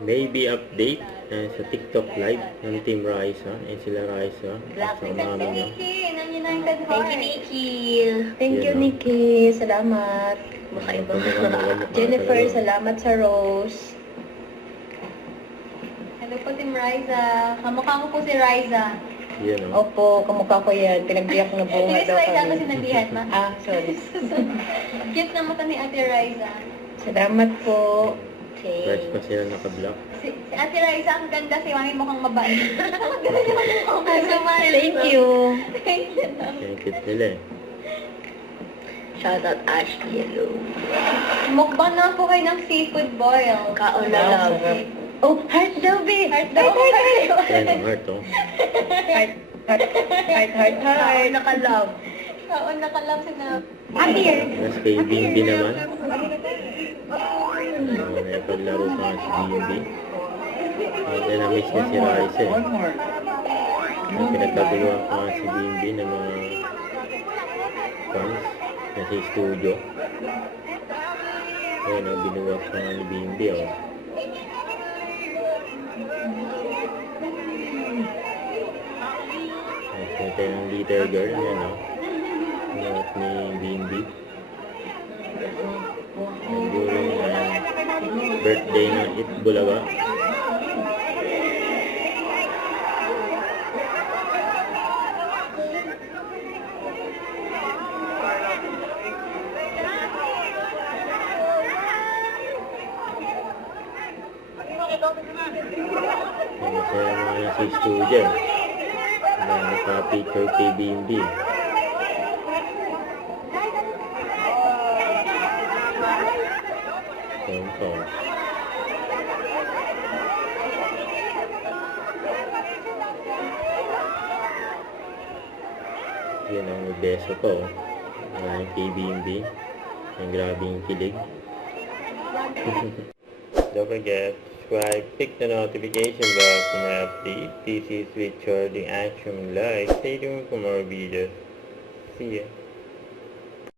maybe update sa TikTok live ng Team Raisa. Sila Raisa. At sa mami niya. Thank you, Nikki. Thank you, Yan, no? Nikki. Salamat. Makaiba. Kamukha Jennifer, talaga. salamat sa rose. Hello po, Team Riza. Kamukha mo po si Riza. Yan, no? Opo, kamukha ko yan. Pinagbiyak na bunga Hindi daw si Riza kami. kasi nandihan ma. Ah, sorry. Cute na mata ni Ate Riza. Salamat po. Guys Okay. pa sila naka-block. Si Ate Riza, ang ganda. Si Mami mukhang mabait. Ang ganda niya mukhang Thank you. Thank you. Yan, cute nila eh. Shout out Ashley. Hello. Mukbang na po kayo ng seafood boil. Kaon na love. Oh, heart daw, babe. Heart daw. Yan ang heart, oh. Heart, Kaon na naka-love. Kaon na ka lang sina. Tapos kay Bimbi naman. Napaglaro pa nga si Bimbi. Kaya na-miss niya si Raisa eh. Pinagkaguluhan pa nga si Bimbi ng mga fans na sa studio. Ayan o, binuwak pa nga ni Bimbi o. Ito yung little girl, yan o. Nuwak ni Bimbi. Siguro birthday ng Itbulaga. Masaya mga nasa studio. Na nagpa-picture kay Bimbi. Ito. Yan ang beso ko. Maraming kay Bimbi. Ang grabing kilig. Don't forget, subscribe, click the notification bell for my update. This is Richard, the Action Live. Stay tuned for more videos. See ya.